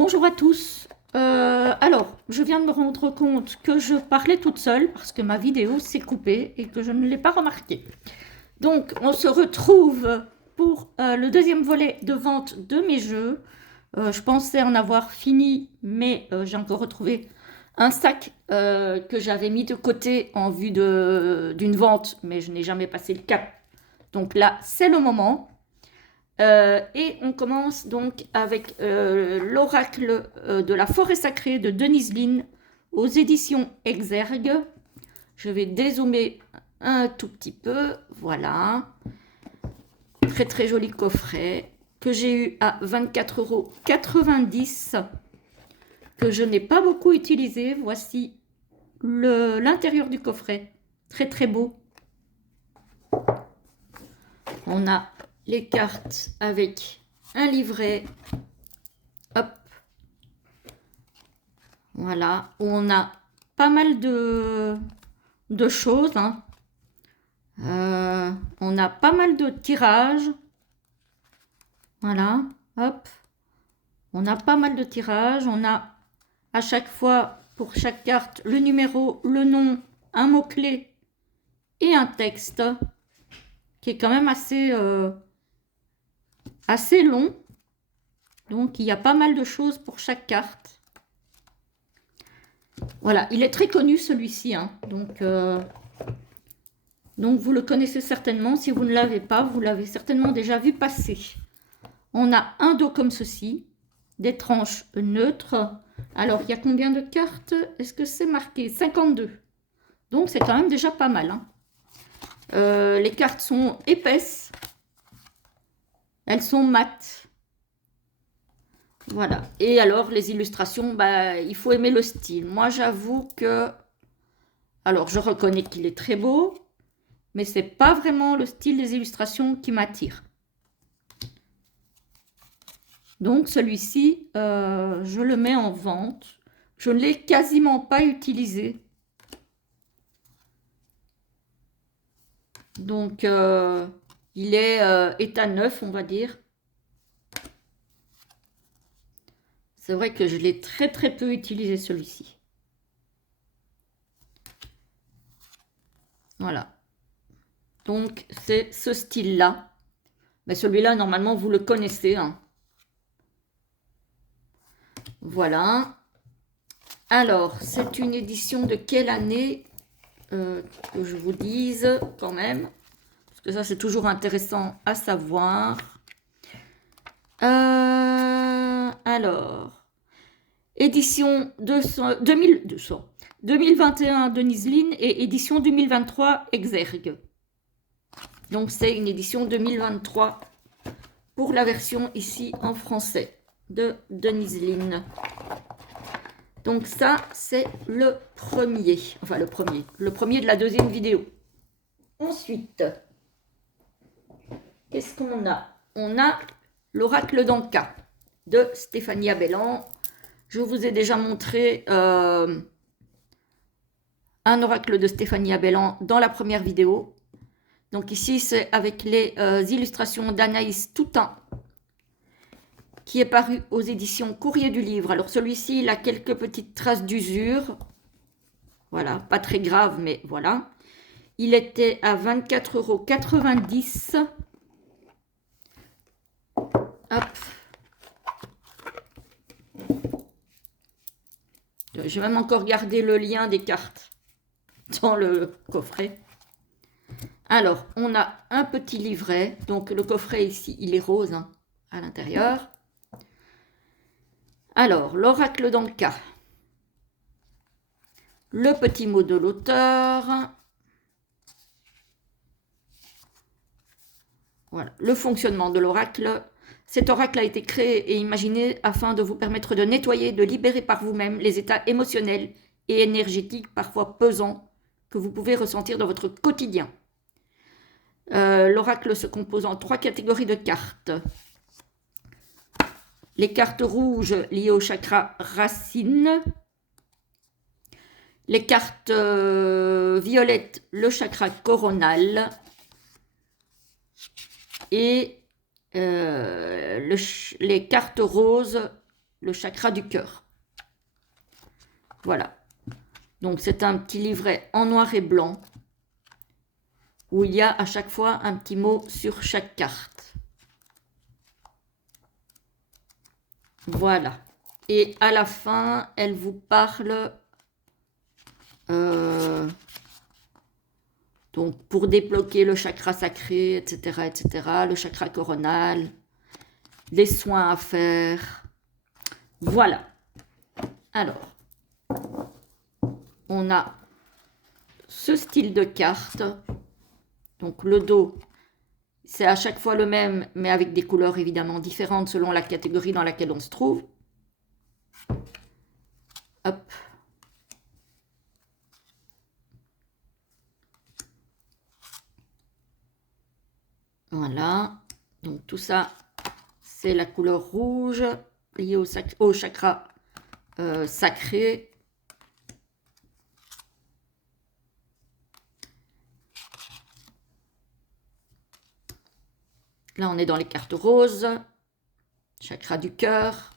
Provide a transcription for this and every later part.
Bonjour à tous. Alors, je viens de me rendre compte que je parlais toute seule parce que ma vidéo s'est coupée et que je ne l'ai pas remarqué. Donc, on se retrouve pour le deuxième volet de vente de mes jeux. Je pensais en avoir fini, mais j'ai encore retrouvé un sac que j'avais mis de côté en vue d'une vente, mais je n'ai jamais passé le cap. Donc là, c'est le moment. Et on commence donc avec l'oracle de la forêt sacrée de Denise Linn aux éditions Exergue. Je vais dézoomer un tout petit peu. Voilà. Très très joli coffret que j'ai eu à 24,90 €, que je n'ai pas beaucoup utilisé. Voici l'intérieur du coffret. Très très beau. On a les cartes avec un livret. Hop. Voilà. Où on a pas mal de choses. Hein. On a pas mal de tirages. Voilà. Hop. On a pas mal de tirages. On a à chaque fois, pour chaque carte, le numéro, le nom, un mot-clé et un texte qui est quand même assez long. Donc, il y a pas mal de choses pour chaque carte. Voilà, il est très connu celui-ci. Hein. Donc, vous le connaissez certainement. Si vous ne l'avez pas, vous l'avez certainement déjà vu passer. On a un dos comme ceci, des tranches neutres. Alors, il y a combien de cartes? Est-ce que c'est marqué? 52. Donc, c'est quand même déjà pas mal. Hein. Les cartes sont épaisses. Elles sont mates. Voilà. Et alors, les illustrations, bah, il faut aimer le style. Moi, j'avoue que... Alors, je reconnais qu'il est très beau, mais c'est pas vraiment le style des illustrations qui m'attire. Donc, celui-ci, je le mets en vente. Je ne l'ai quasiment pas utilisé. Donc, il est état neuf, on va dire. C'est vrai que je l'ai très très peu utilisé celui-ci. Voilà. Donc, c'est ce style-là. Mais celui-là, normalement, vous le connaissez. Hein. Voilà. Alors, c'est une édition de quelle année que je vous dise quand même. Parce que ça, c'est toujours intéressant à savoir. Alors, édition 2021 Denise Linn et édition 2023 Exergue. Donc, c'est une édition 2023 pour la version ici en français de Denise Linn. Donc ça, c'est le premier. Enfin, le premier de la deuxième vidéo. Ensuite, qu'est-ce qu'on a? On a l'oracle d'Anka de Stéphanie Abellan. Je vous ai déjà montré un oracle de Stéphanie Abellan dans la première vidéo. Donc ici, c'est avec les illustrations d'Anaïs Toutain, qui est paru aux éditions Courrier du Livre. Alors celui-ci, il a quelques petites traces d'usure. Voilà, pas très grave, mais voilà. Il était à 24,90 €. Hop. J'ai même encore gardé le lien des cartes dans le coffret. Alors, on a un petit livret. Donc, le coffret ici, il est rose hein, à l'intérieur. Alors, l'oracle d'Anka. Le petit mot de l'auteur. Voilà, le fonctionnement de l'oracle. Cet oracle a été créé et imaginé afin de vous permettre de nettoyer, de libérer par vous-même les états émotionnels et énergétiques parfois pesants que vous pouvez ressentir dans votre quotidien. L'oracle se compose en 3 catégories de cartes. Les cartes rouges liées au chakra racine. Les cartes violettes, le chakra coronal. Et les cartes roses, le chakra du cœur. Voilà. Donc c'est un petit livret en noir et blanc où il y a à chaque fois un petit mot sur chaque carte. Voilà. Et à la fin, elle vous parle donc pour débloquer le chakra sacré, etc., etc., le chakra coronal, les soins à faire. Voilà. Alors, on a ce style de carte. Donc le dos, c'est à chaque fois le même, mais avec des couleurs évidemment différentes selon la catégorie dans laquelle on se trouve. Hop. Voilà. Donc tout ça, c'est la couleur rouge liée au chakra sacré. Là, on est dans les cartes roses, chakra du cœur.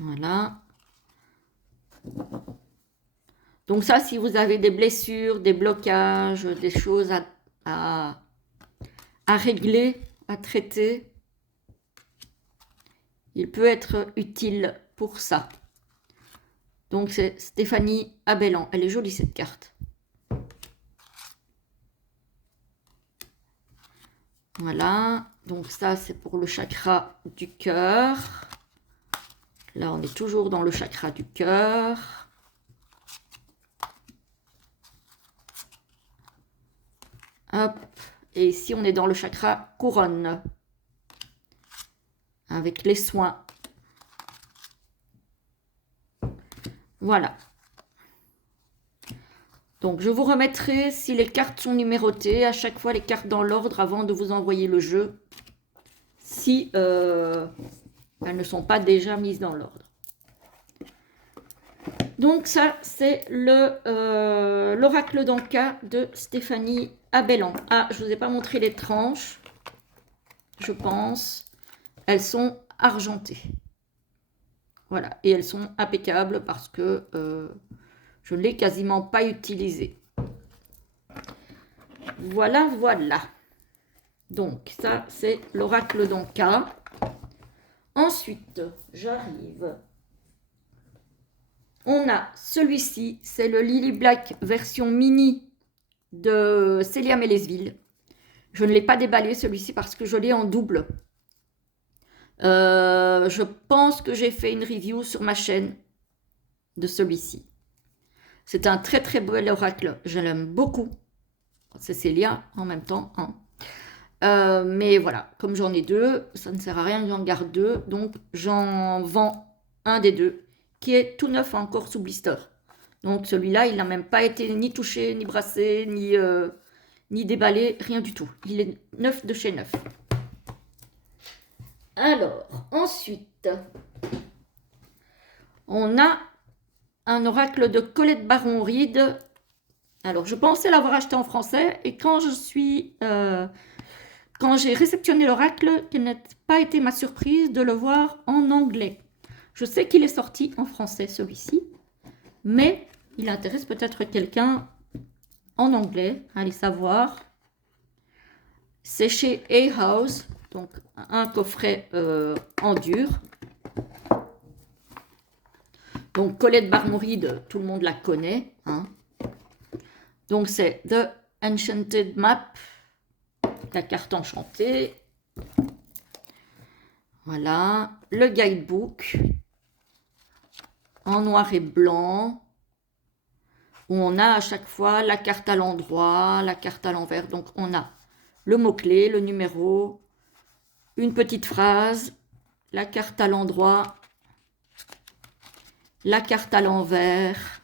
Voilà. Donc ça, si vous avez des blessures, des blocages, des choses à régler, à traiter, il peut être utile pour ça. Donc c'est Stéphanie Abellan. Elle est jolie cette carte. Voilà, donc ça c'est pour le chakra du cœur. Là on est toujours dans le chakra du cœur. Hop, et ici on est dans le chakra couronne. Avec les soins. Voilà. Donc, je vous remettrai, si les cartes sont numérotées, à chaque fois les cartes dans l'ordre avant de vous envoyer le jeu, si elles ne sont pas déjà mises dans l'ordre. Donc, ça, c'est l'oracle d'Anka de Stéphanie Abellan. Ah, je ne vous ai pas montré les tranches, je pense. Elles sont argentées. Voilà, et elles sont impeccables parce que je ne l'ai quasiment pas utilisé. Voilà, voilà. Donc, ça, c'est l'oracle d'Anka. Ensuite, j'arrive. On a celui-ci, c'est le Lily Black version mini de Célia Mélesville. Je ne l'ai pas déballé, celui-ci, parce que je l'ai en double. Je pense que j'ai fait une review sur ma chaîne de celui-ci. C'est un très très bel oracle, je l'aime beaucoup. C'est Célia en même temps. Hein. Mais voilà, comme j'en ai deux, ça ne sert à rien que j'en garde deux. Donc j'en vends un des deux qui est tout neuf encore sous blister. Donc celui-là, il n'a même pas été ni touché, ni brassé, ni déballé, rien du tout. Il est neuf de chez neuf. Alors, ensuite, on a un oracle de Colette Baron-Reid. Alors, je pensais l'avoir acheté en français et quand j'ai réceptionné l'oracle, quelle n'a pas été ma surprise de le voir en anglais. Je sais qu'il est sorti en français, celui-ci, mais il intéresse peut-être quelqu'un en anglais, allez savoir. C'est chez A-House, donc un coffret en dur. Donc, Colette Baron-Reid, tout le monde la connaît. Hein. Donc, c'est The Enchanted Map, la carte enchantée. Voilà. Le guidebook en noir et blanc, où on a à chaque fois la carte à l'endroit, la carte à l'envers. Donc, on a le mot-clé, le numéro, une petite phrase, la carte à l'endroit, la carte à l'envers.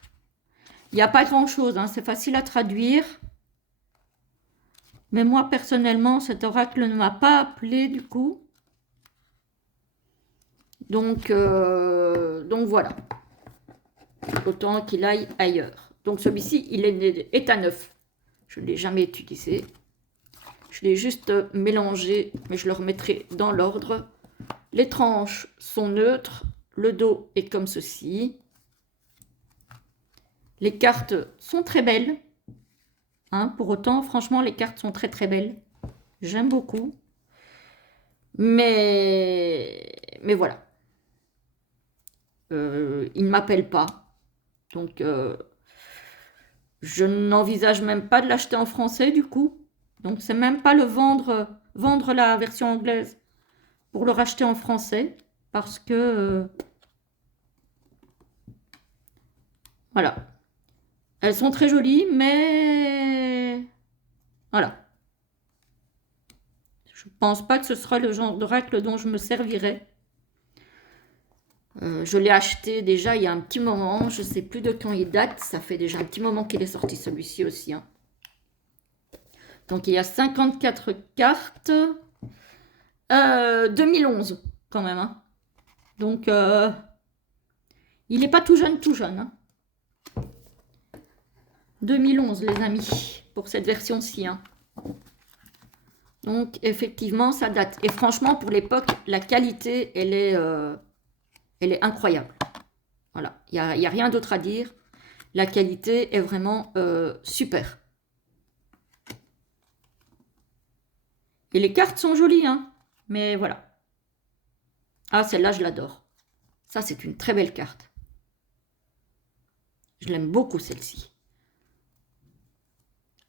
Il n'y a pas grand-chose, hein, c'est facile à traduire. Mais moi, personnellement, cet oracle ne m'a pas appelé du coup. Donc voilà. Autant qu'il aille ailleurs. Donc celui-ci, il est à neuf. Je ne l'ai jamais utilisé. Je l'ai juste mélangé, mais je le remettrai dans l'ordre. Les tranches sont neutres. Le dos est comme ceci. Les cartes sont très belles. Hein, pour autant, franchement, les cartes sont très très belles. J'aime beaucoup. Mais voilà. Il ne m'appelle pas. Donc, je n'envisage même pas de l'acheter en français du coup. Donc, c'est même pas le vendre la version anglaise pour le racheter en français. Parce que, voilà. Elles sont très jolies, mais voilà. Je pense pas que ce sera le genre d'oracle dont je me servirai. Je l'ai acheté déjà il y a un petit moment. Je sais plus de quand il date. Ça fait déjà un petit moment qu'il est sorti celui-ci aussi. Hein. Donc il y a 54 cartes. 2011 quand même. Hein. Donc il n'est pas tout jeune. Hein. 2011 les amis, pour cette version-ci. Hein. Donc effectivement ça date. Et franchement pour l'époque, la qualité elle est incroyable. Voilà, il n'y a rien d'autre à dire. La qualité est vraiment super. Et les cartes sont jolies, hein. Mais voilà. Ah, celle-là, je l'adore. Ça, c'est une très belle carte. Je l'aime beaucoup, celle-ci.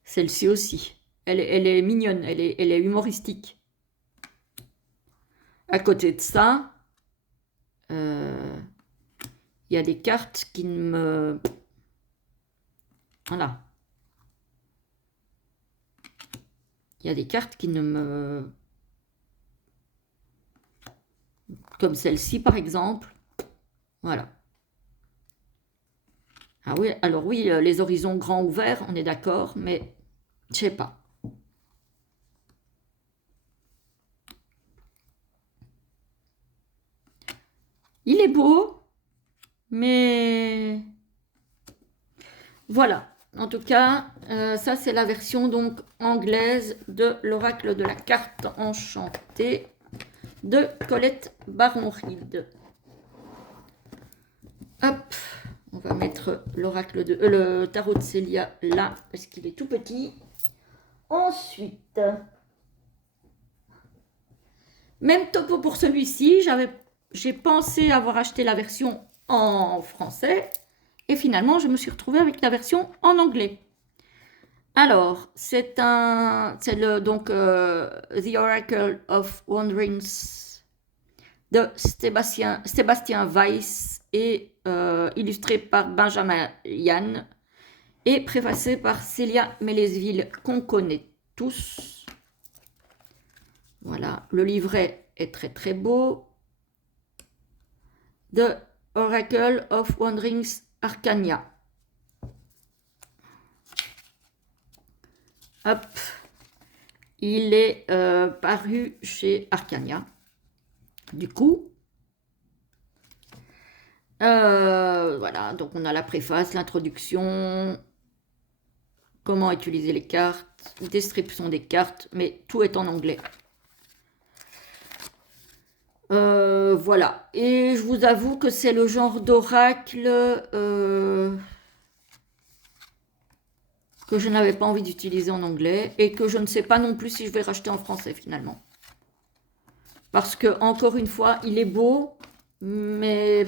Celle-ci aussi. Elle est mignonne, elle est humoristique. À côté de ça, il y a des cartes qui ne me... Voilà. Il y a des cartes qui ne me... Comme celle-ci, par exemple. Voilà. Ah oui, alors oui, les horizons grands ouverts, on est d'accord, mais je sais pas. Il est beau, mais voilà. En tout cas, ça c'est la version donc anglaise de l'oracle de la carte enchantée de Colette Baron-Reed. Hop, on va mettre l'oracle de le tarot de Célia là parce qu'il est tout petit. Ensuite, même topo pour celui-ci, j'ai pensé avoir acheté la version en français et finalement je me suis retrouvée avec la version en anglais. Alors, c'est donc The Oracle of Wanderings de Sébastien Weiss et illustré par Benjamin Yann et préfacé par Célia Mélesville qu'on connaît tous. Voilà, le livret est très très beau. The Oracle of Wanderings Arcania. Hop, il est paru chez Arcania. Du coup, voilà, donc on a la préface, l'introduction, comment utiliser les cartes, description des cartes, mais tout est en anglais. Voilà, et je vous avoue que c'est le genre d'oracle que je n'avais pas envie d'utiliser en anglais et que je ne sais pas non plus si je vais racheter en français finalement. Parce que, encore une fois, il est beau, mais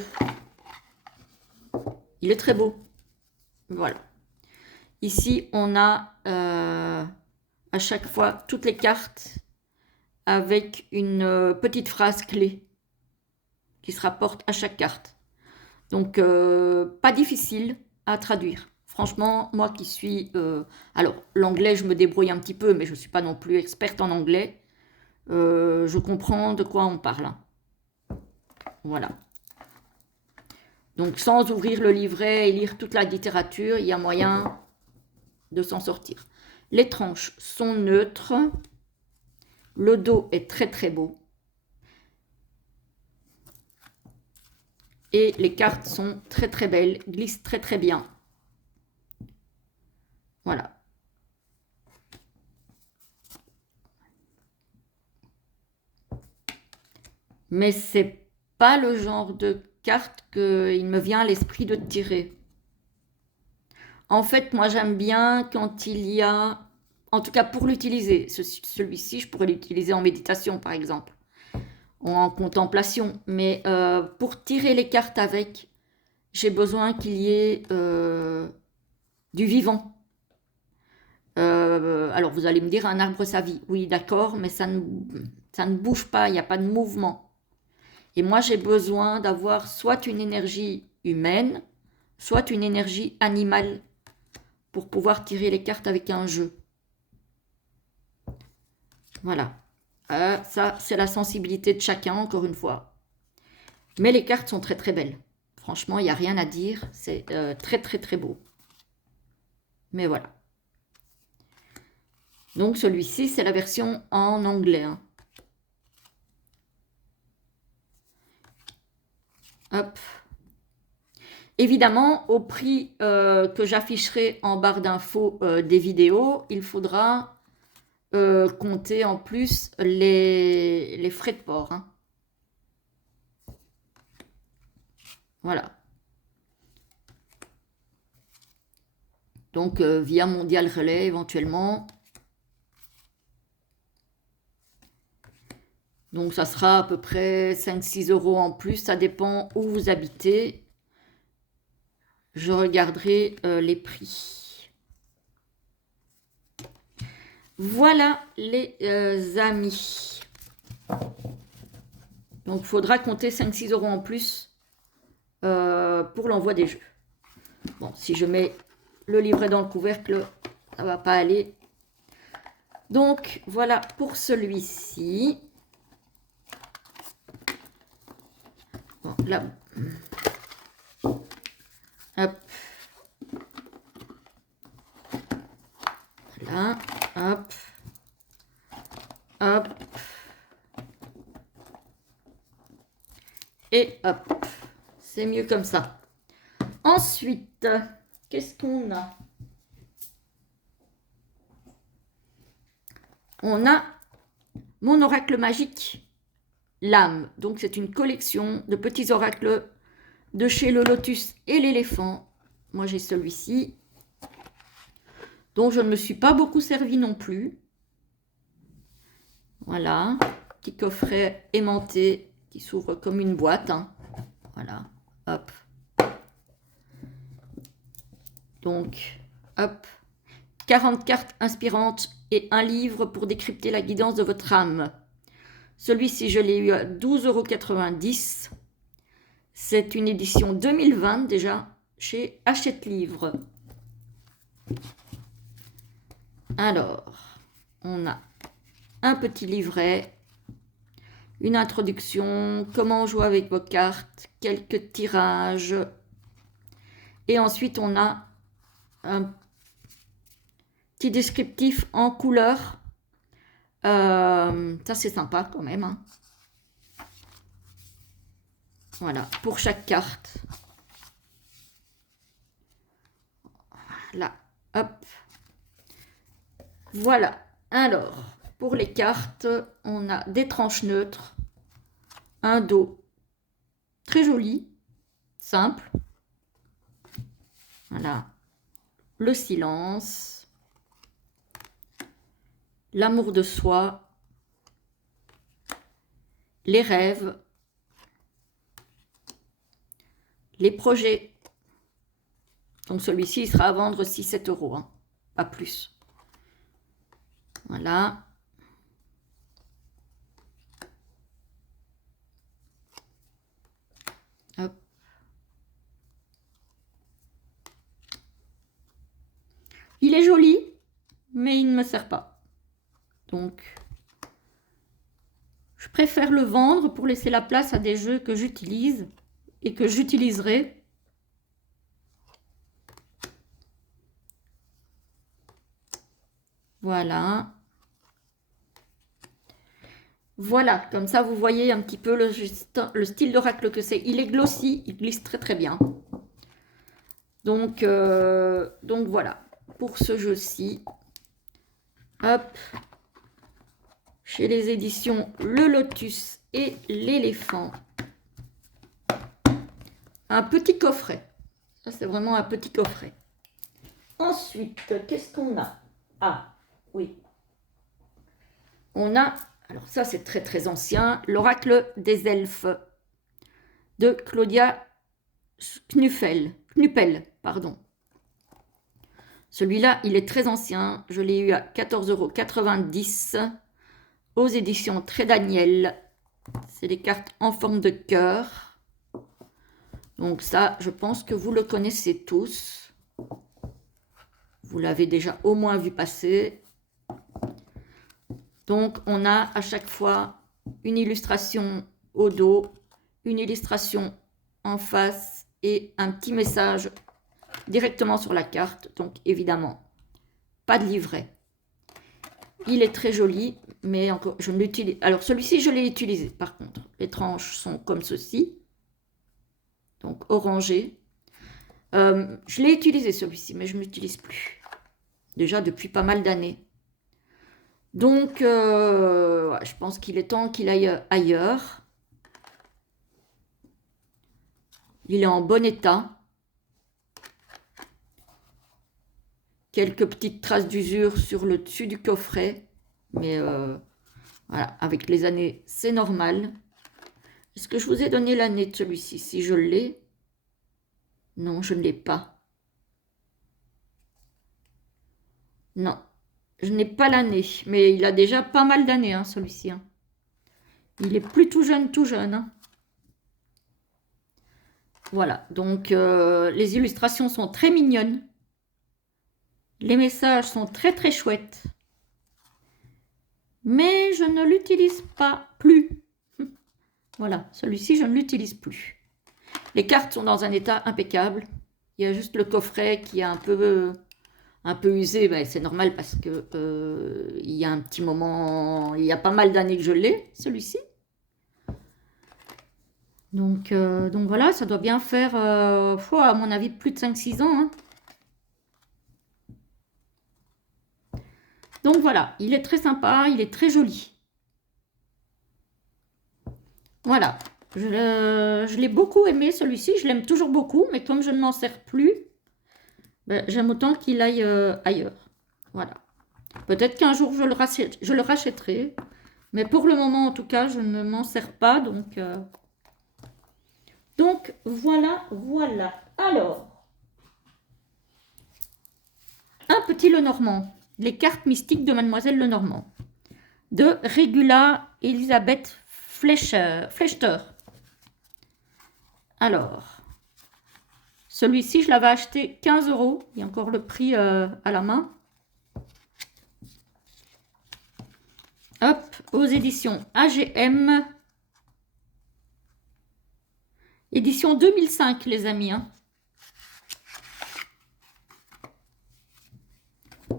il est très beau. Voilà. Ici, on a à chaque fois toutes les cartes avec une petite phrase clé qui se rapporte à chaque carte. Donc, pas difficile à traduire. Franchement, moi qui suis... alors, l'anglais, je me débrouille un petit peu, mais je ne suis pas non plus experte en anglais. Je comprends de quoi on parle. Hein. Voilà. Donc, sans ouvrir le livret et lire toute la littérature, il y a moyen de s'en sortir. Les tranches sont neutres. Le dos est très très beau. Et les cartes sont très très belles, glissent très très bien. Voilà. Mais c'est pas le genre de carte qu'il me vient à l'esprit de tirer. En fait, moi j'aime bien quand il y a, en tout cas pour l'utiliser, celui-ci je pourrais l'utiliser en méditation par exemple, ou en contemplation, mais pour tirer les cartes avec, j'ai besoin qu'il y ait du vivant. Alors vous allez me dire, un arbre sa vie, oui d'accord, mais ça ne bouge pas, il n'y a pas de mouvement. Et moi j'ai besoin d'avoir soit une énergie humaine, soit une énergie animale pour pouvoir tirer les cartes avec un jeu. Voilà. Ça, c'est la sensibilité de chacun, encore une fois. Mais les cartes sont très très belles. Franchement, il n'y a rien à dire. C'est très très très beau. Mais voilà. Donc celui-ci, c'est la version en anglais. Hein. Hop. Évidemment, au prix que j'afficherai en barre d'infos des vidéos, il faudra compter en plus les frais de port. Hein. Voilà. Donc, via Mondial Relais, éventuellement. Donc, ça sera à peu près 5-6 € en plus. Ça dépend où vous habitez. Je regarderai les prix. Voilà, les amis. Donc, il faudra compter 5-6 € en plus pour l'envoi des jeux. Bon, si je mets le livret dans le couvercle, ça va pas aller. Donc, voilà pour celui-ci. Bon, là. Hop. Voilà. Hop. Hop. Et hop. C'est mieux comme ça. Ensuite, qu'est-ce qu'on a? On a mon oracle magique, l'âme. Donc, c'est une collection de petits oracles de chez le lotus et l'éléphant. Moi, j'ai celui-ci, dont je ne me suis pas beaucoup servi non plus. Voilà, petit coffret aimanté qui s'ouvre comme une boîte. Hein. Voilà, hop. Donc, hop. 40 cartes inspirantes et un livre pour décrypter la guidance de votre âme. Celui-ci, je l'ai eu à 12,90 €. C'est une édition 2020 déjà chez Hachette Livre. Alors, on a un petit livret, une introduction, comment jouer avec vos cartes, quelques tirages. Et ensuite, on a un petit descriptif en couleur. Ça, c'est sympa quand même. Hein. Voilà, pour chaque carte. Là, hop. Voilà. Alors, pour les cartes, on a des tranches neutres, un dos très joli, simple. Voilà. Le silence, l'amour de soi, les rêves, les projets. Donc celui-ci, il sera à vendre 6-7 €, hein, pas plus. Voilà. Hop. Il est joli, mais il ne me sert pas. Donc, je préfère le vendre pour laisser la place à des jeux que j'utilise et que j'utiliserai. Voilà. Voilà, comme ça vous voyez un petit peu le style d'oracle que c'est. Il est glossy, il glisse très très bien. Donc voilà, pour ce jeu-ci. Hop. Chez les éditions Le Lotus et l'éléphant. Un petit coffret. Ça, c'est vraiment un petit coffret. Ensuite, qu'est-ce qu'on a? Ah, oui. On a, alors ça c'est très très ancien, l'oracle des elfes de Claudia Knuppel, pardon. Celui-là, il est très ancien. Je l'ai eu à 14,90 € aux éditions Très Daniel. C'est des cartes en forme de cœur. Donc ça, je pense que vous le connaissez tous. Vous l'avez déjà au moins vu passer. Donc, on a à chaque fois une illustration au dos, une illustration en face et un petit message directement sur la carte. Donc, évidemment, pas de livret. Il est très joli, mais encore, je ne l'utilise. Alors, celui-ci, je l'ai utilisé, par contre. Les tranches sont comme ceci. Donc, orangé. Je l'ai utilisé, celui-ci, mais je ne l'utilise plus. Déjà depuis pas mal d'années. Donc, je pense qu'il est temps qu'il aille ailleurs. Il est en bon état. Quelques petites traces d'usure sur le dessus du coffret. Mais voilà, avec les années, c'est normal. Est-ce que je vous ai donné l'année de celui-ci? Si je l'ai. Non, je ne l'ai pas. Non, je n'ai pas l'année. Mais il a déjà pas mal d'années, hein, celui-ci. Hein. Il est plus tout jeune, hein. Voilà, donc les illustrations sont très mignonnes. Les messages sont très très chouettes. Mais je ne l'utilise pas plus. Voilà, celui-ci, je ne l'utilise plus. Les cartes sont dans un état impeccable. Il y a juste le coffret qui est un peu usé. Ben, c'est normal parce que il y a un petit moment, il y a pas mal d'années que je l'ai, celui-ci. Donc voilà, ça doit bien faire, à mon avis, plus de 5-6 ans. Hein. Donc voilà, il est très sympa, il est très joli. Voilà, je l'ai beaucoup aimé celui-ci, je l'aime toujours beaucoup, mais comme je ne m'en sers plus, ben, j'aime autant qu'il aille ailleurs. Voilà. Peut-être qu'un jour je le rachèterai, mais pour le moment en tout cas, je ne m'en sers pas, donc voilà. Alors, un petit Lenormand, les cartes mystiques de Mademoiselle Lenormand, de Regula Elisabeth Flechter. Alors, celui-ci, je l'avais acheté 15 €. Il y a encore le prix à la main. Hop, aux éditions AGM. Édition 2005, les amis. Hein.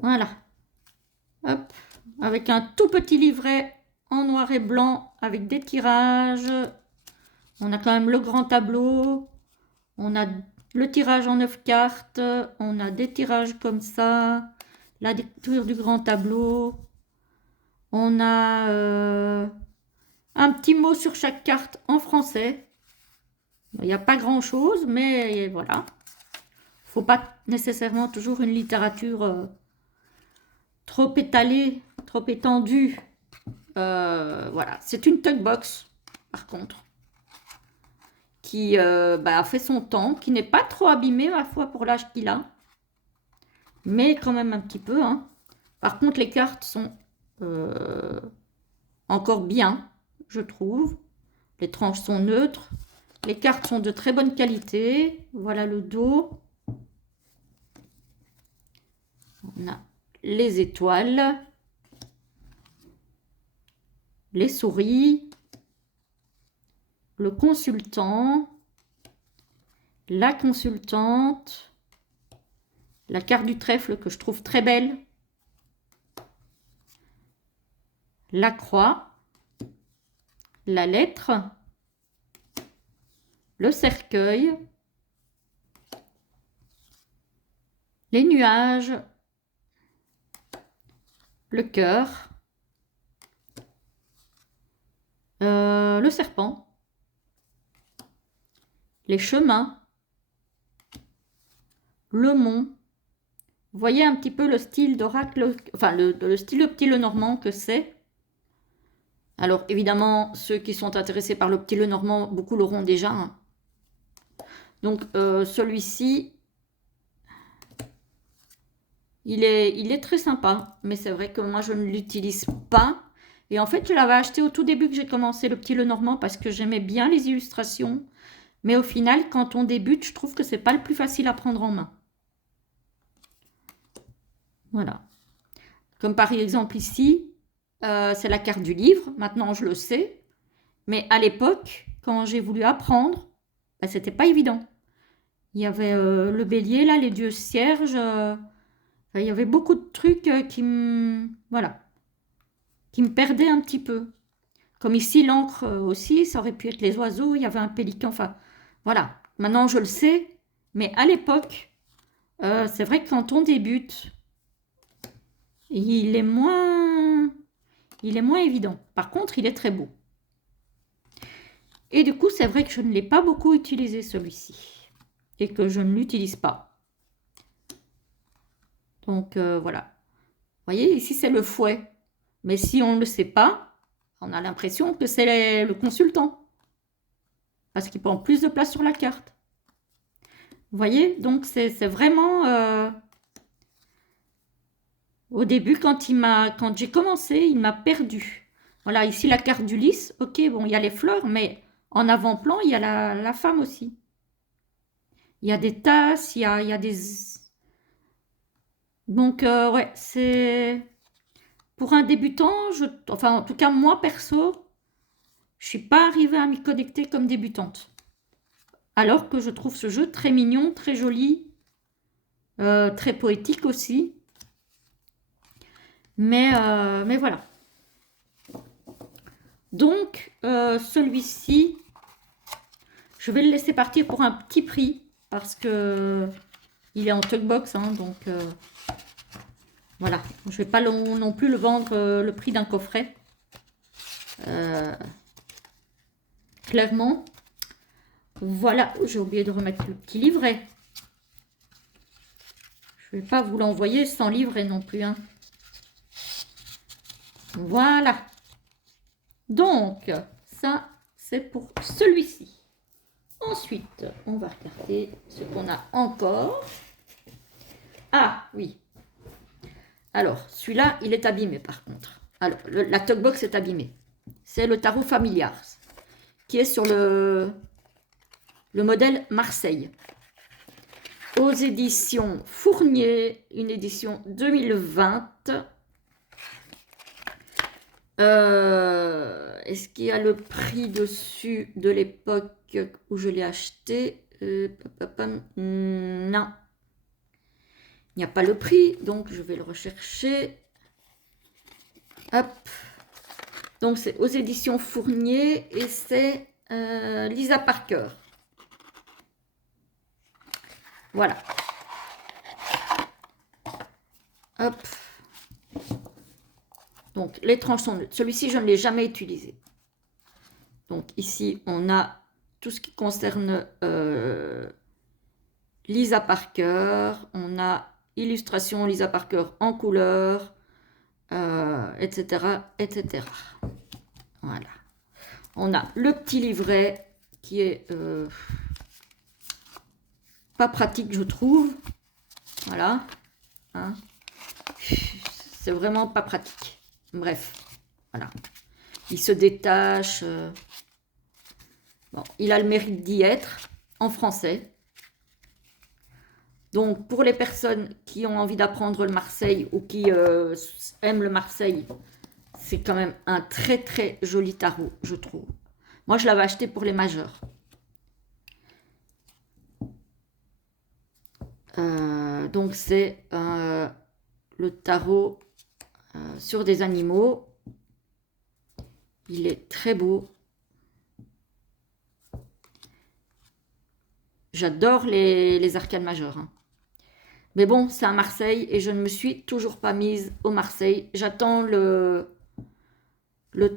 Voilà. Hop, avec un tout petit livret en noir et blanc, avec des tirages. On a quand même le grand tableau. On a le tirage en 9 cartes. On a des tirages comme ça. La lecture du grand tableau. On a un petit mot sur chaque carte en français. Il n'y a pas grand-chose, mais voilà. Il ne faut pas nécessairement toujours une littérature trop étalée, trop étendue. Voilà, c'est une tugbox, par contre, qui a fait son temps, qui n'est pas trop abîmée, ma foi, pour l'âge qu'il a. Mais quand même un petit peu. Hein. Par contre, les cartes sont encore bien, je trouve. Les tranches sont neutres. Les cartes sont de très bonne qualité. Voilà le dos. On a les étoiles. Les souris. Le consultant. La consultante. La carte du trèfle que je trouve très belle. La croix. La lettre. Le cercueil, les nuages, le cœur, le serpent, les chemins, le mont. Vous voyez un petit peu le style d'oracle, enfin le style de petit Lenormand que c'est. Alors évidemment, ceux qui sont intéressés par le petit Lenormand, beaucoup l'auront déjà, hein. Donc celui-ci, il est très sympa, mais c'est vrai que moi je ne l'utilise pas. Et en fait, je l'avais acheté au tout début que j'ai commencé le petit Lenormand parce que j'aimais bien les illustrations. Mais au final, quand on débute, je trouve que c'est pas le plus facile à prendre en main. Voilà. Comme par exemple ici, c'est la carte du livre. Maintenant, je le sais. Mais à l'époque, quand j'ai voulu apprendre, ben, c'était pas évident. Il y avait le bélier, là, les dieux cierges. Il y avait beaucoup de trucs voilà, qui me perdaient un petit peu. Comme ici, l'encre aussi, ça aurait pu être les oiseaux, il y avait un pélican. Enfin, voilà. Maintenant, je le sais. Mais à l'époque, c'est vrai que quand on débute, il est moins évident. Par contre, il est très beau. Et du coup, c'est vrai que je ne l'ai pas beaucoup utilisé celui-ci. Et que je ne l'utilise pas. Donc, voilà. Vous voyez, ici, c'est le fouet. Mais si on ne le sait pas, on a l'impression que c'est le consultant. Parce qu'il prend plus de place sur la carte. Vous voyez, donc c'est vraiment... au début, quand j'ai commencé, il m'a perdu. Voilà, ici la carte d'Ulysse. Ok, bon, il y a les fleurs, mais en avant-plan, il y a la femme aussi. Il y a des tasses, il y a des... Donc, ouais, c'est... Pour un débutant, enfin, en tout cas, moi, perso, je suis pas arrivée à m'y connecter comme débutante. Alors que je trouve ce jeu très mignon, très joli, très poétique aussi. Mais voilà. Donc, celui-ci, je vais le laisser partir pour un petit prix parce que il est en tugbox, hein, donc voilà. Je vais pas non plus le vendre le prix d'un coffret. Clairement. Voilà, j'ai oublié de remettre le petit livret. Je vais pas vous l'envoyer sans livret non plus, hein. Voilà. Donc, ça, c'est pour celui-ci. Ensuite, on va regarder ce qu'on a encore. Ah, oui. Alors, celui-là, il est abîmé par contre. Alors, la talkbox est abîmée. C'est le tarot Familiars, qui est sur le modèle Marseille. Aux éditions Fournier, une édition 2020. Est-ce qu'il y a le prix dessus de l'époque où je l'ai acheté? Non. Il n'y a pas le prix, donc je vais le rechercher. Hop. Donc c'est aux éditions Fournier et c'est Lisa Parker. Voilà. Hop. Donc les tranches sont neutres. Celui-ci, je ne l'ai jamais utilisé. Donc ici, on a tout ce qui concerne Lisa Parker. On a illustration Lisa Parker en couleur, etc., etc. Voilà. On a le petit livret qui est pas pratique, je trouve. Voilà. Hein. C'est vraiment pas pratique. Bref, voilà. Il se détache. Bon, il a le mérite d'y être en français. Donc, pour les personnes qui ont envie d'apprendre le Marseille ou qui aiment le Marseille, c'est quand même un très très joli tarot, je trouve. Moi, je l'avais acheté pour les majeurs. Donc, c'est le tarot sur des animaux. Il est très beau. J'adore les arcanes majeures, hein. Mais bon, c'est à Marseille et je ne me suis toujours pas mise au Marseille. J'attends le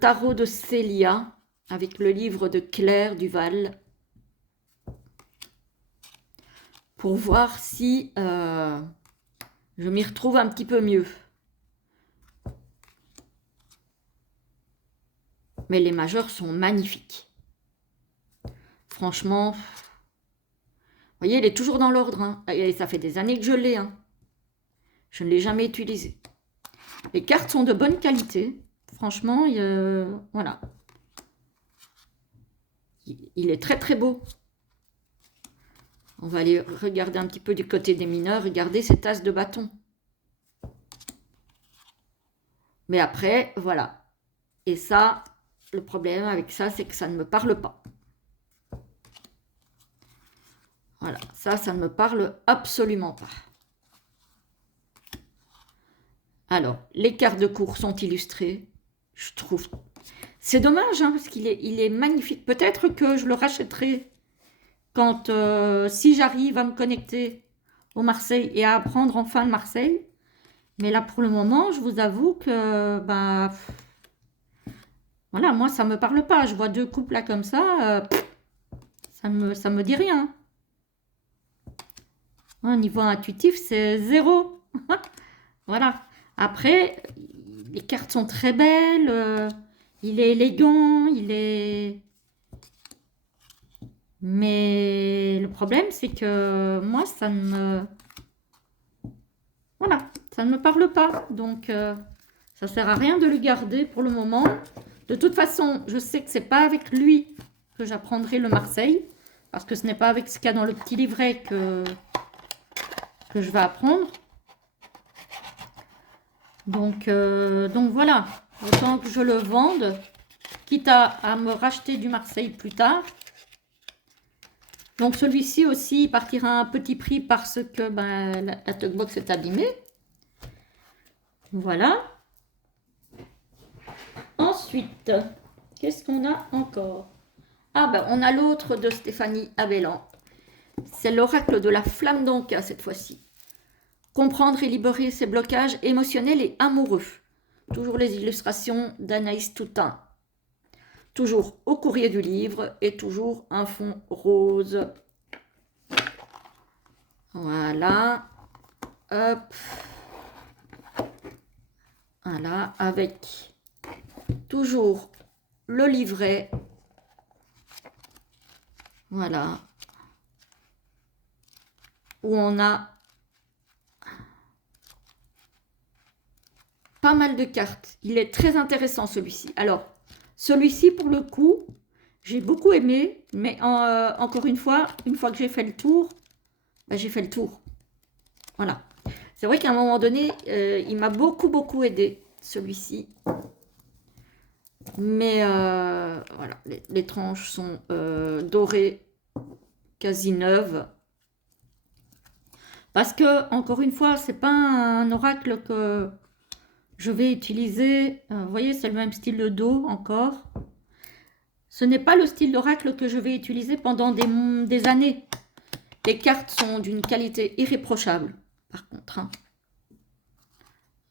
tarot de Célia avec le livre de Claire Duval pour voir si je m'y retrouve un petit peu mieux. Mais les majeurs sont magnifiques. Franchement, vous voyez, il est toujours dans l'ordre. Hein. Et ça fait des années que je l'ai. Hein. Je ne l'ai jamais utilisé. Les cartes sont de bonne qualité. Franchement, voilà. Il est très très beau. On va aller regarder un petit peu du côté des mineurs. Regardez cet as de bâton. Mais après, voilà. Et ça, le problème avec ça, c'est que ça ne me parle pas. Voilà, ça ne me parle absolument pas. Alors, les cartes de cours sont illustrées. Je trouve... C'est dommage, hein, parce qu'il est magnifique. Peut-être que je le rachèterai quand, si j'arrive à me connecter au Marseille et à apprendre enfin le Marseille. Mais là, pour le moment, je vous avoue que, bah, voilà, moi, ça ne me parle pas. Je vois deux couples là comme ça, ça me dit rien. Au niveau intuitif, c'est 0. Voilà. Après, les cartes sont très belles. Il est élégant, il est... Mais le problème, c'est que moi, ça ne me... Voilà, ça ne me parle pas. Donc, ça sert à rien de le garder pour le moment. De toute façon, je sais que c'est pas avec lui que j'apprendrai le Marseille. Parce que ce n'est pas avec ce qu'il y a dans le petit livret que je vais apprendre. Donc voilà. Autant que je le vende, quitte à me racheter du Marseille plus tard. Donc celui-ci aussi partira à un petit prix parce que ben, la Tugbox est abîmée. Voilà. Ensuite, qu'est-ce qu'on a encore? Ah ben on a l'autre de Stéphanie Abellan. C'est l'oracle de la flamme d'Anka cette fois-ci. Comprendre et libérer ses blocages émotionnels et amoureux. Toujours les illustrations d'Anaïs Toutain. Toujours au courrier du livre et toujours un fond rose. Voilà. Hop. Voilà, avec toujours le livret. Voilà. Où on a pas mal de cartes. Il est très intéressant celui-ci. Alors, celui-ci pour le coup, j'ai beaucoup aimé. Mais encore une fois que j'ai fait le tour, ben, j'ai fait le tour. Voilà. C'est vrai qu'à un moment donné, il m'a beaucoup aidé, celui-ci. Mais voilà, les tranches sont dorées, quasi neuves. Parce que, encore une fois, c'est pas un oracle que je vais utiliser. Vous voyez, c'est le même style de dos encore. Ce n'est pas le style d'oracle que je vais utiliser pendant des années. Les cartes sont d'une qualité irréprochable, par contre. Hein.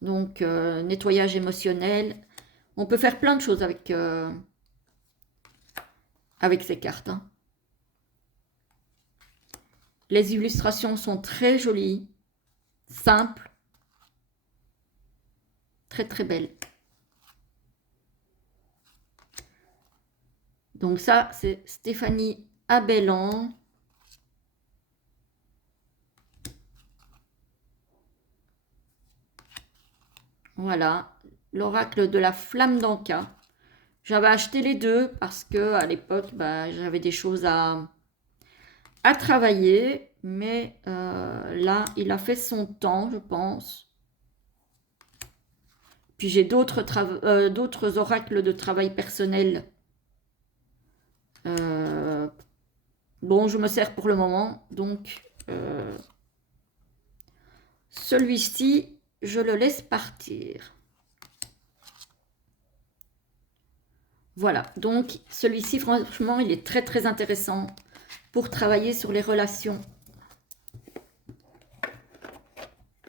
Donc, nettoyage émotionnel. On peut faire plein de choses avec ces cartes. Hein. Les illustrations sont très jolies, simples, très belles. Donc ça, c'est Stéphanie Abellan. Voilà, l'oracle de la flamme d'Anka. J'avais acheté les deux parce que à l'époque, bah, j'avais des choses à travailler. Mais là, il a fait son temps, je pense. Puis j'ai d'autres oracles de travail personnel. Bon, je me sers pour le moment. Donc, celui-ci, je le laisse partir. Voilà, donc celui-ci, franchement, il est très intéressant pour travailler sur les relations.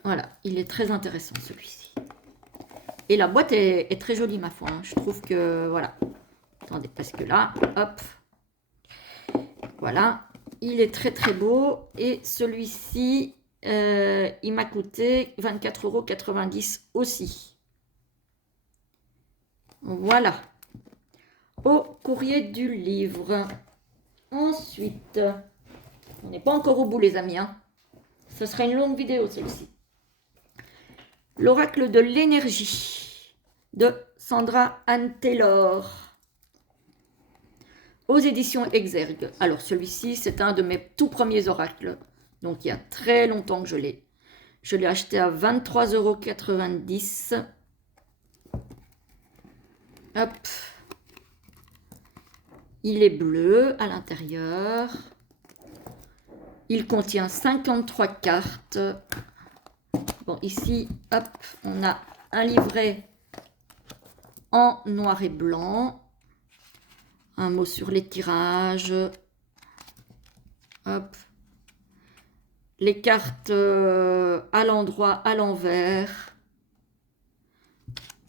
Voilà, il est très intéressant celui-ci. Et la boîte est très jolie, ma foi. Hein. Je trouve que, voilà, Attendez, parce que là, hop, voilà, il est très très beau. Et celui-ci, il m'a coûté 24,90 € aussi. Voilà, au courrier du livre. Ensuite, on n'est pas encore au bout les amis, hein. Ce sera une longue vidéo celle-ci. L'oracle de l'énergie de Sandra Anne Taylor aux éditions Exergue. Alors celui-ci, c'est un de mes tout premiers oracles. Donc il y a très longtemps que je l'ai. Je l'ai acheté à 23,90 €. Hop. Il est bleu à l'intérieur. Il contient 53 cartes. Bon, ici, hop, on a un livret en noir et blanc. Un mot sur les tirages. Hop. Les cartes à l'endroit, à l'envers.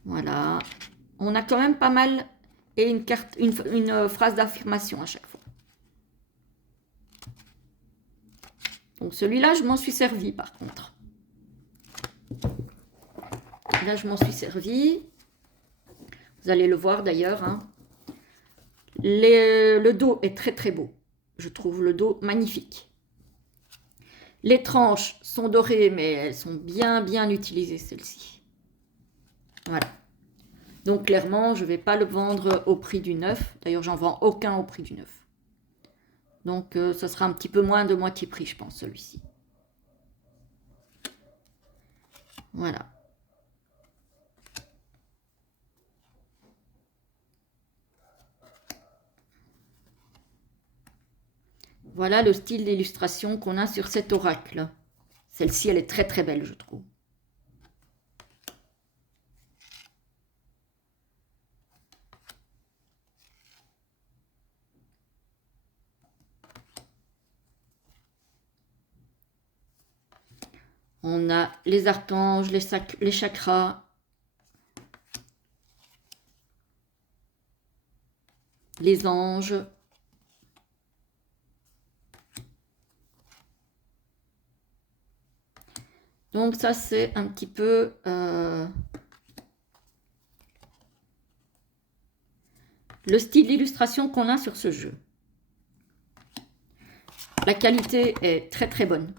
Voilà. On a quand même pas mal. Et une carte, une phrase d'affirmation à chaque fois. Donc celui-là, je m'en suis servi par contre. Là, je m'en suis servi. Vous allez le voir d'ailleurs. Hein. Le dos est très très beau. Je trouve le dos magnifique. Les tranches sont dorées, mais elles sont bien bien utilisées celles-ci. Voilà. Donc clairement, je ne vais pas le vendre au prix du neuf. D'ailleurs, j'en vends aucun au prix du neuf. Donc ce sera un petit peu moins de moitié prix, je pense, celui-ci. Voilà. Voilà le style d'illustration qu'on a sur cet oracle. Celle-ci, elle est très très belle, je trouve. On a les archanges, les chakras, les anges. Donc ça, c'est un petit peu le style d'illustration qu'on a sur ce jeu. La qualité est très très bonne.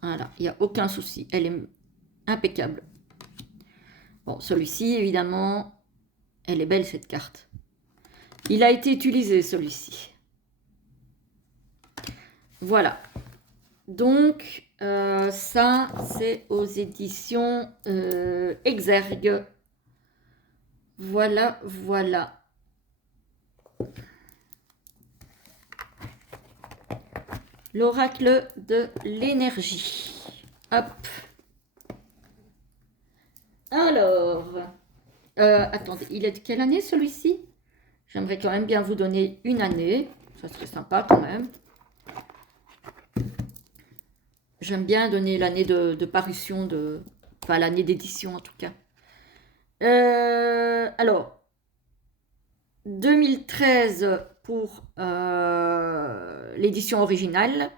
Voilà, il n'y a aucun souci. Elle est impeccable. Bon, celui-ci, évidemment, elle est belle cette carte. Il a été utilisé celui-ci. Voilà. Donc, ça, c'est aux éditions Exergue. Voilà, voilà. L'oracle de l'énergie. Hop. Alors, attendez, il est de quelle année celui-ci? J'aimerais quand même bien vous donner une année. Ça serait sympa quand même. J'aime bien donner l'année de parution, enfin l'année d'édition en tout cas. Alors, 2013 pour l'édition originale,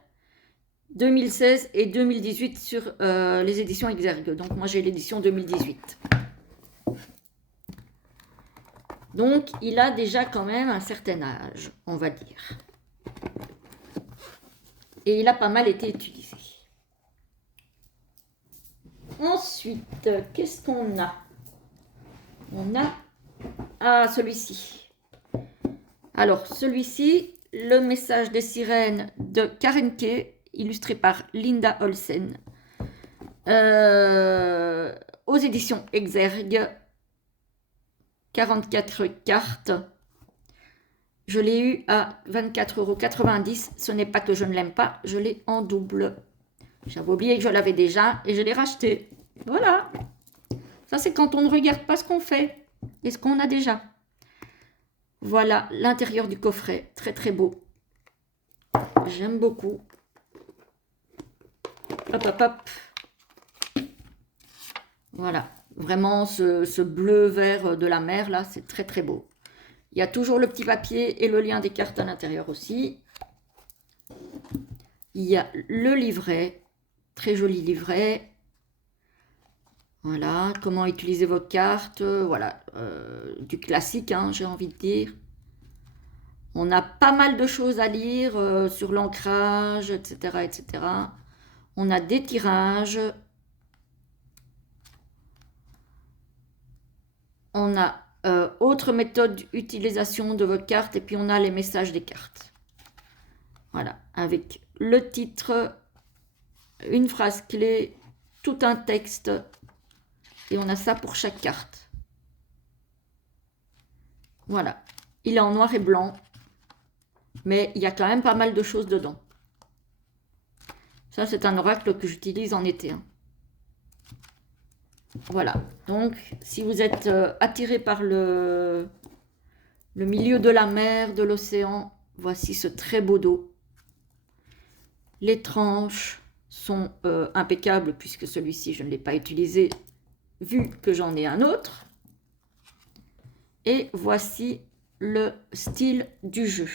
2016 et 2018 sur les éditions Exergue. Donc moi j'ai l'édition 2018. Donc il a déjà quand même un certain âge, on va dire. Et il a pas mal été utilisé. Ensuite, qu'est-ce qu'on a? On a celui-ci. Alors, celui-ci, le message des sirènes de Karen Kay, illustré par Linda Olsen, aux éditions Exergue, 44 cartes. Je l'ai eu à 24,90 €. Ce n'est pas que je ne l'aime pas, je l'ai en double. J'avais oublié que je l'avais déjà et je l'ai racheté. Voilà. Ça, c'est quand on ne regarde pas ce qu'on fait et ce qu'on a déjà. Voilà l'intérieur du coffret. Très, très beau. J'aime beaucoup. Hop, hop, hop. Voilà. Vraiment, ce bleu vert de la mer, là, c'est très, très beau. Il y a toujours le petit papier et le lien des cartes à l'intérieur aussi. Il y a le livret, très joli livret. Voilà, comment utiliser vos cartes, voilà, du classique, hein, j'ai envie de dire. On a pas mal de choses à lire sur l'ancrage, etc., etc. On a des tirages. On a autre méthode d'utilisation de vos cartes et puis on a les messages des cartes. Voilà, avec le titre, une phrase clé, tout un texte et on a ça pour chaque carte. Voilà, il est en noir et blanc, mais il y a quand même pas mal de choses dedans. Ça, c'est un oracle que j'utilise en été. Hein. Voilà, donc si vous êtes attiré par le milieu de la mer, de l'océan, voici ce très beau dos. Les tranches sont impeccables puisque celui-ci, je ne l'ai pas utilisé vu que j'en ai un autre. Et voici le style du jeu.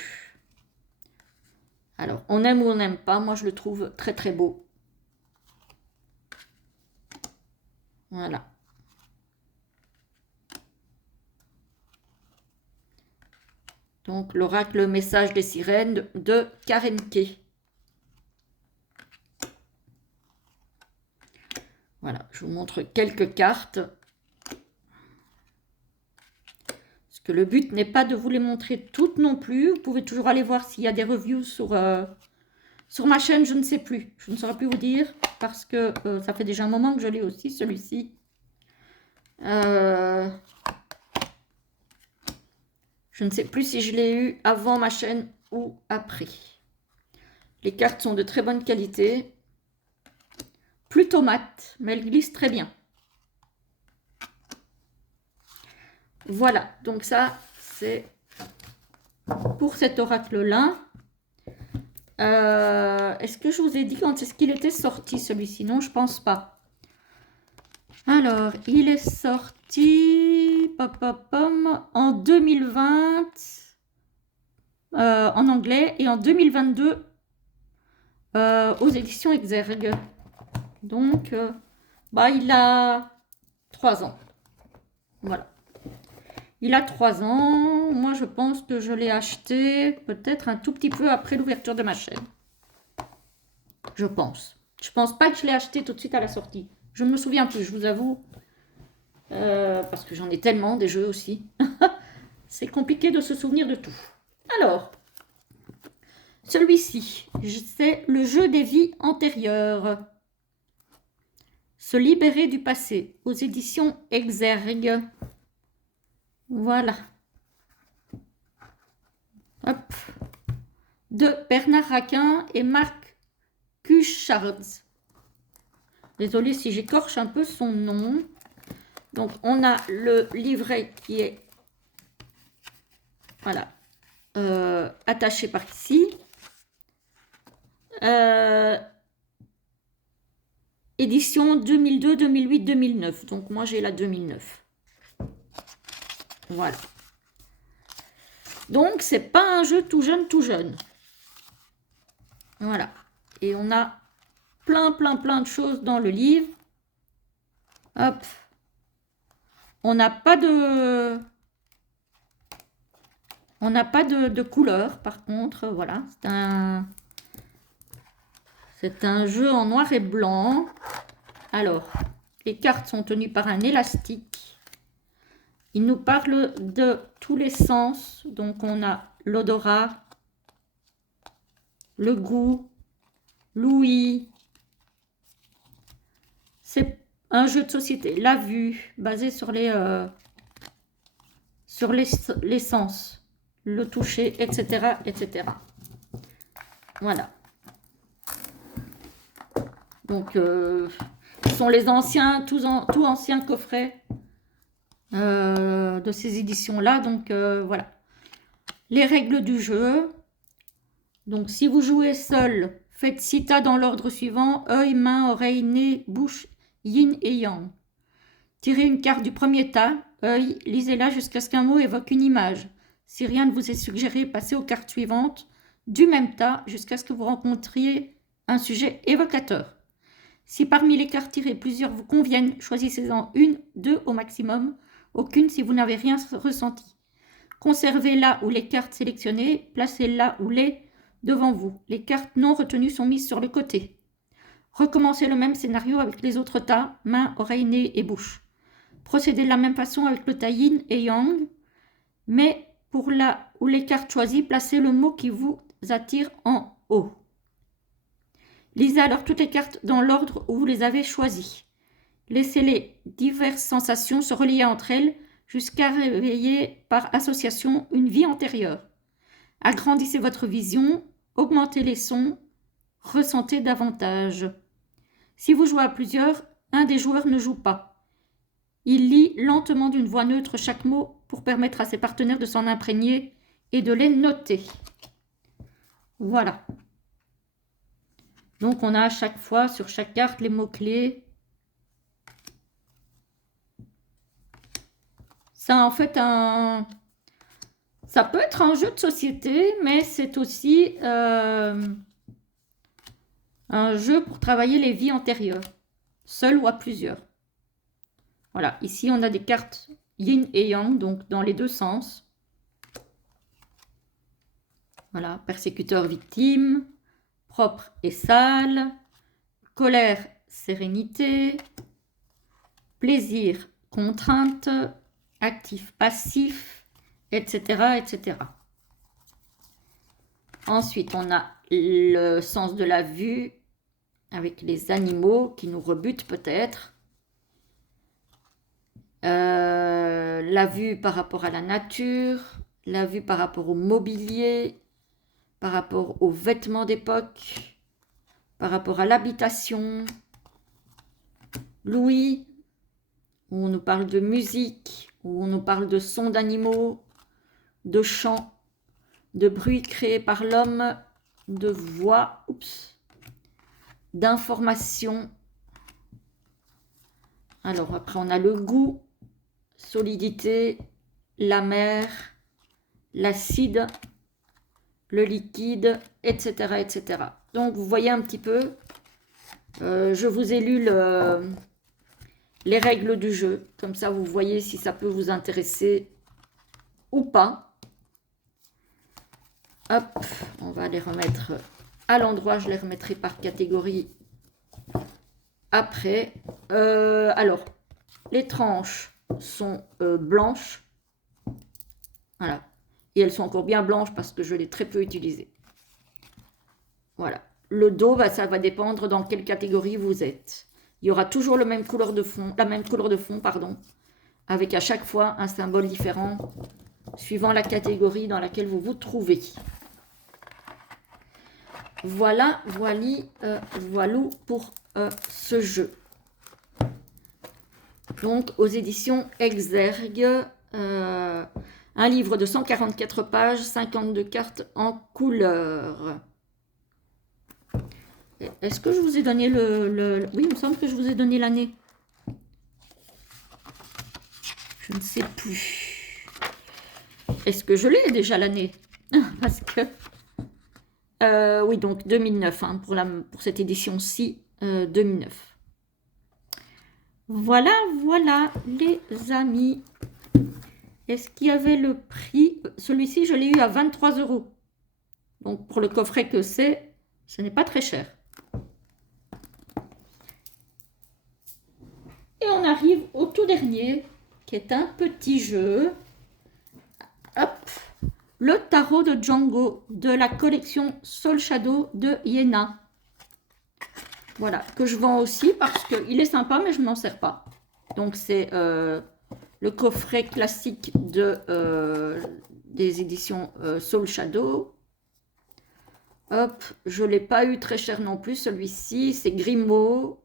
Alors, on aime ou on n'aime pas, moi je le trouve très très beau. Voilà. Donc, l'oracle message des sirènes de Karenke. Voilà, je vous montre quelques cartes. Parce que le but n'est pas de vous les montrer toutes non plus. Vous pouvez toujours aller voir s'il y a des reviews sur ma chaîne, je ne sais plus. Je ne saurais plus vous dire parce que ça fait déjà un moment que je l'ai aussi, celui-ci. Je ne sais plus si je l'ai eu avant ma chaîne ou après. Les cartes sont de très bonne qualité. Plutôt mat, mais elles glissent très bien. Voilà, donc ça, c'est pour cet oracle-là. Est-ce que je vous ai dit quand est-ce qu'il était sorti, celui-ci? Non, je pense pas. Alors, il est sorti en 2020 en anglais et en 2022 aux éditions Exergue. Donc, il a 3 ans. Voilà. Il a 3 ans. Moi, je pense que je l'ai acheté peut-être un tout petit peu après l'ouverture de ma chaîne. Je pense. Je pense pas que je l'ai acheté tout de suite à la sortie. Je ne me souviens plus, je vous avoue. Parce que j'en ai tellement des jeux aussi. C'est compliqué de se souvenir de tout. Alors, celui-ci, c'est le jeu des vies antérieures. Se libérer du passé, aux éditions Exergue. Voilà. Hop. De Bernard Raquin et Marc Cuchards. Désolée si j'écorche un peu son nom. Donc, on a le livret qui est voilà, attaché par ici. Édition 2002, 2008, 2009. Donc, moi, j'ai la 2009. Voilà. Donc, c'est pas un jeu tout jeune, tout jeune. Voilà. Et on a plein de choses dans le livre. Hop. On n'a pas de... On n'a pas de couleur, par contre. Voilà. C'est un jeu en noir et blanc. Alors, les cartes sont tenues par un élastique. Il nous parle de tous les sens. Donc, on a l'odorat, le goût, l'ouïe. C'est un jeu de société. La vue, basé sur les sens. Le toucher, etc., etc. Voilà. Donc, ce sont les anciens, tout anciens coffrets de ces éditions-là. Donc, voilà. Les règles du jeu. Donc, si vous jouez seul, faites 6 tas dans l'ordre suivant. Œil, main, oreille, nez, bouche, yin et yang. Tirez une carte du premier tas. Œil, lisez-la jusqu'à ce qu'un mot évoque une image. Si rien ne vous est suggéré, passez aux cartes suivantes du même tas jusqu'à ce que vous rencontriez un sujet évocateur. Si parmi les cartes tirées, plusieurs vous conviennent, choisissez-en une, deux au maximum, aucune si vous n'avez rien ressenti. Conservez là où les cartes sélectionnées, placez là où les devant vous. Les cartes non retenues sont mises sur le côté. Recommencez le même scénario avec les autres tas, mains, oreilles, nez et bouche. Procédez de la même façon avec le tas yin et yang, mais pour là où les cartes choisies, placez le mot qui vous attire en haut. Lisez alors toutes les cartes dans l'ordre où vous les avez choisies. Laissez les diverses sensations se relier entre elles jusqu'à réveiller par association une vie antérieure. Agrandissez votre vision, augmentez les sons, ressentez davantage. Si vous jouez à plusieurs, un des joueurs ne joue pas. Il lit lentement d'une voix neutre chaque mot pour permettre à ses partenaires de s'en imprégner et de les noter. Voilà. Donc on a à chaque fois sur chaque carte les mots-clés. Ça en fait ça peut être un jeu de société, mais c'est aussi un jeu pour travailler les vies antérieures, seul ou à plusieurs. Voilà, ici on a des cartes yin et yang, donc dans les deux sens. Voilà, persécuteur, victime, propre et sale, colère, sérénité, plaisir, contrainte, actif, passif, etc., etc. Ensuite, on a le sens de la vue avec les animaux qui nous rebutent peut-être. La vue par rapport à la nature, la vue par rapport au mobilier, par rapport aux vêtements d'époque, par rapport à l'habitation. L'ouïe, où on nous parle de musique, où on nous parle de sons d'animaux, de chants, de bruits créés par l'homme, de voix, d'informations. Alors après on a le goût, solidité, la mer, l'acide, le liquide, etc., etc. Donc vous voyez un petit peu, je vous ai lu les règles du jeu, comme ça vous voyez si ça peut vous intéresser ou pas. Hop, on va les remettre à l'endroit, je les remettrai par catégorie après. Alors, les tranches sont blanches. Voilà. Et elles sont encore bien blanches parce que je l'ai très peu utilisées. Voilà. Le dos, ça va dépendre dans quelle catégorie vous êtes. Il y aura toujours la même couleur de fond, avec à chaque fois un symbole différent suivant la catégorie dans laquelle vous vous trouvez. Voilà, voilou pour ce jeu. Donc, aux éditions Exergue, un livre de 144 pages, 52 cartes en couleur. Est-ce que je vous ai donné Oui, il me semble que je vous ai donné l'année. Je ne sais plus. Est-ce que je l'ai déjà l'année? Parce que... oui, donc 2009, hein, pour cette édition-ci, 2009. Voilà, voilà, les amis. Est-ce qu'il y avait le prix? Celui-ci, je l'ai eu à 23 €. Donc, pour le coffret que c'est, ce n'est pas très cher. Et on arrive au tout dernier, qui est un petit jeu. Hop, le tarot de Django, de la collection Soul Shadow de Iéna. Voilà, que je vends aussi parce qu'il est sympa, mais je ne m'en sers pas. Donc, c'est le coffret classique des éditions Soul Shadow. Hop, je ne l'ai pas eu très cher non plus, celui-ci. C'est Grimaud.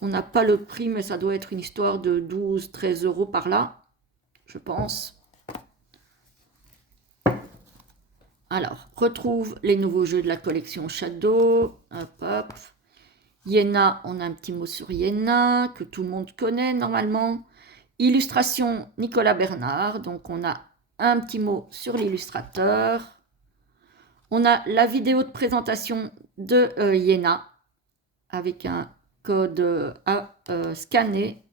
On n'a pas le prix, mais ça doit être une histoire de 12-13 € par là, je pense. Alors, retrouve les nouveaux jeux de la collection Shadow. Hop, hop. Iéna, on a un petit mot sur Iéna, que tout le monde connaît normalement. Illustration Nicolas Bernard. Donc, on a un petit mot sur l'illustrateur. On a la vidéo de présentation de Yéna avec un code à scanner.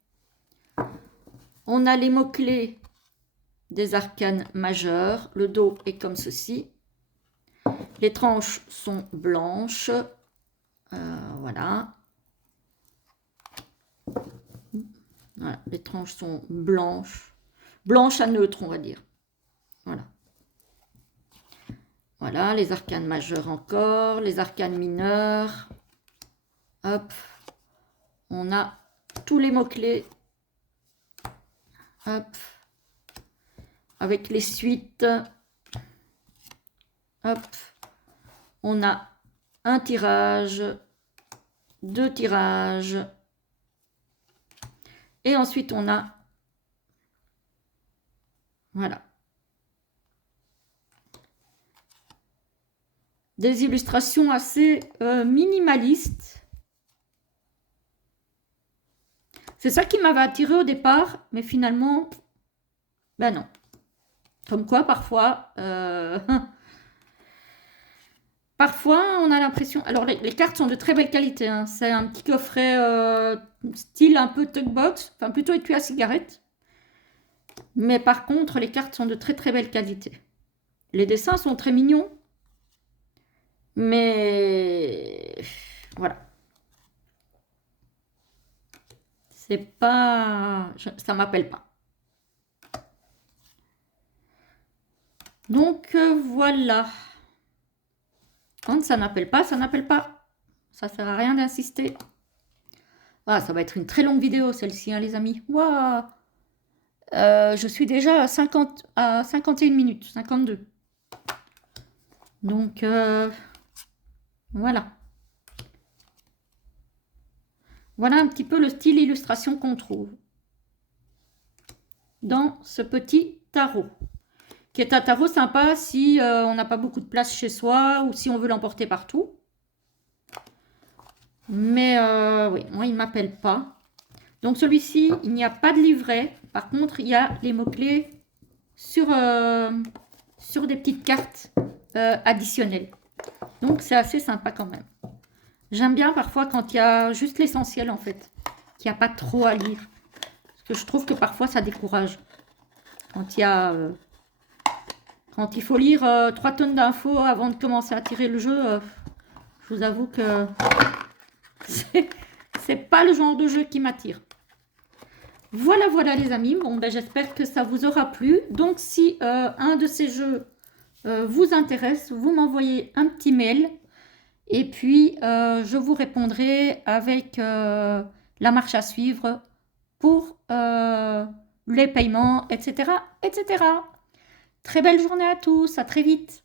On a les mots-clés des arcanes majeurs. Le dos est comme ceci. Les tranches sont blanches. Voilà. Voilà. Les tranches sont blanches. Blanches à neutre, on va dire. Voilà. Voilà, les arcanes majeures encore, les arcanes mineures. Hop. On a tous les mots-clés. Hop. Avec les suites. Hop. On a un tirage, 2 tirages. Et ensuite, on a... Voilà. Des illustrations assez minimalistes. C'est ça qui m'avait attiré au départ, mais finalement, ben non. Comme quoi, parfois, parfois, on a l'impression... Alors, les cartes sont de très belle qualité. Hein. C'est un petit coffret style un peu tugbox, enfin plutôt étui à cigarette. Mais par contre, les cartes sont de très très belle qualité. Les dessins sont très mignons. Mais voilà. C'est pas... Ça m'appelle pas. Donc voilà. Quand ça n'appelle pas, ça n'appelle pas. Ça sert à rien d'insister. Ah, ça va être une très longue vidéo celle-ci, hein, les amis. Waouh. Je suis déjà à 51 minutes, 52. Donc voilà. Voilà un petit peu le style illustration qu'on trouve dans ce petit tarot. Qui est un tarot sympa si on n'a pas beaucoup de place chez soi ou si on veut l'emporter partout. Mais oui, moi il ne m'appelle pas. Donc celui-ci, il n'y a pas de livret. Par contre, il y a les mots-clés sur des petites cartes additionnelles. Donc c'est assez sympa quand même. J'aime bien parfois quand il y a juste l'essentiel en fait. Qu'il n'y a pas trop à lire. Parce que je trouve que parfois ça décourage. Quand il y a... quand il faut lire 3 tonnes d'infos avant de commencer à tirer le jeu, je vous avoue que c'est pas le genre de jeu qui m'attire. Voilà, voilà les amis. Bon, ben, j'espère que ça vous aura plu. Donc, si un de ces jeux vous intéresse, vous m'envoyez un petit mail. Et puis, je vous répondrai avec la marche à suivre pour les paiements, etc., etc. Très belle journée à tous. À très vite.